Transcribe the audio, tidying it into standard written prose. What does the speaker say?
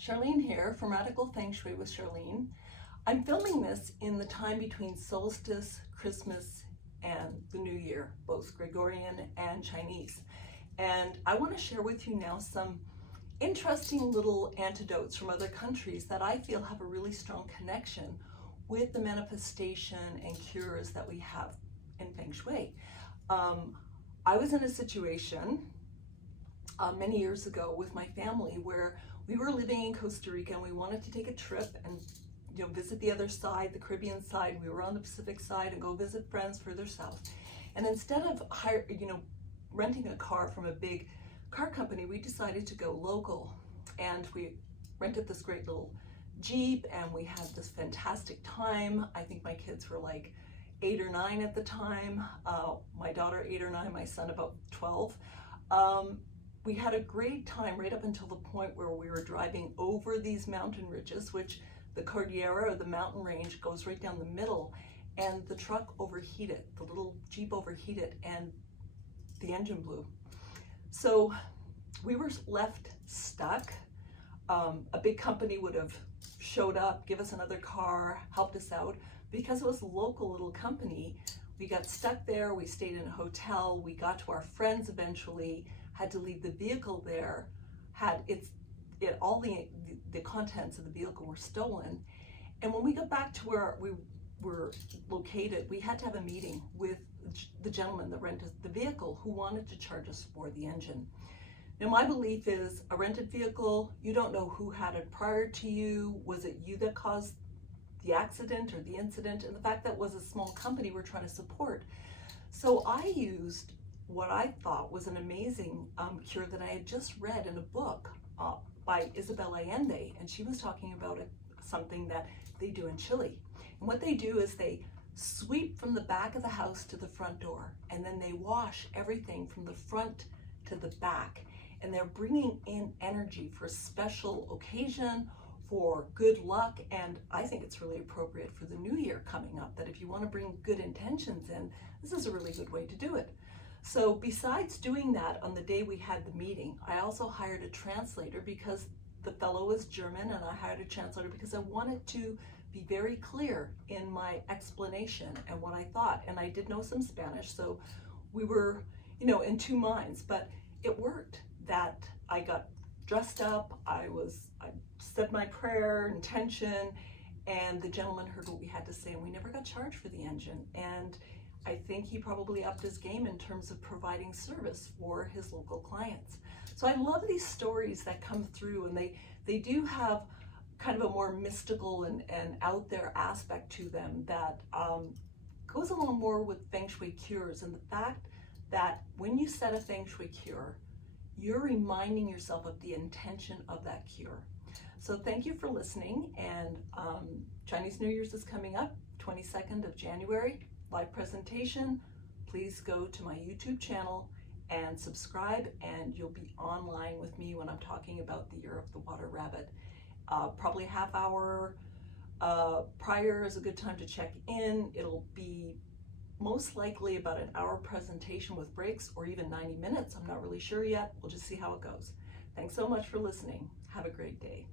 Charlene here from Radical Feng Shui with Charlene. I'm filming this in the time between solstice, Christmas, and the New Year, both Gregorian and Chinese. And I want to share with you now some interesting little antidotes from other countries that I feel have a really strong connection with the manifestation and cures that we have in Feng Shui. I was in a situation many years ago with my family where we were living in Costa Rica and we wanted to take a trip and visit the other side, the Caribbean side. We were on the Pacific side and go visit friends further south. And instead of renting a car from a big car company, we decided to go local. And we rented this great little Jeep and we had this fantastic time. I think my kids were like 8 or 9 at the time. My daughter 8 or 9, my son about 12. We had a great time right up until the point where we were driving over these mountain ridges, which the Cordillera or the mountain range goes right down the middle, and the truck overheated, the little Jeep overheated, and the engine blew. So we were left stuck. A big company would have showed up, give us another car, helped us out. Because it was a local little company, we got stuck there, we stayed in a hotel, we got to our friends eventually, had to leave the vehicle there, all the contents of the vehicle were stolen. And when we got back to where we were located, we had to have a meeting with the gentleman that rented the vehicle who wanted to charge us for the engine. Now my belief is a rented vehicle, you don't know who had it prior to you. Was it you that caused the accident or the incident? And the fact that it was a small company we're trying to support. So I used what I thought was an amazing cure that I had just read in a book by Isabelle Allende, and she was talking about something that they do in Chile. And what they do is they sweep from the back of the house to the front door, and then they wash everything from the front to the back. And they're bringing in energy for a special occasion, for good luck, and I think it's really appropriate for the new year coming up, that if you want to bring good intentions in, this is a really good way to do it. So besides doing that on the day we had the meeting, I also hired a translator because the fellow was German, and I hired a translator because I wanted to be very clear in my explanation and what I thought. And I did know some Spanish, so we were, in two minds, but it worked. That I got dressed up, I said my prayer, intention, and the gentleman heard what we had to say, and we never got charged for the engine. And I think he probably upped his game in terms of providing service for his local clients. So I love these stories that come through, and they do have kind of a more mystical and out there aspect to them that goes along more with Feng Shui cures, and the fact that when you set a Feng Shui cure, you're reminding yourself of the intention of that cure. So thank you for listening, and Chinese New Year's is coming up, 22nd of January, live presentation. Please go to my YouTube channel and subscribe, and you'll be online with me when I'm talking about the Year of the Water Rabbit. Probably half hour prior is a good time to check in. It'll be most likely about an hour presentation with breaks, or even 90 minutes. I'm not really sure yet. We'll just see how it goes. Thanks so much for listening. Have a great day.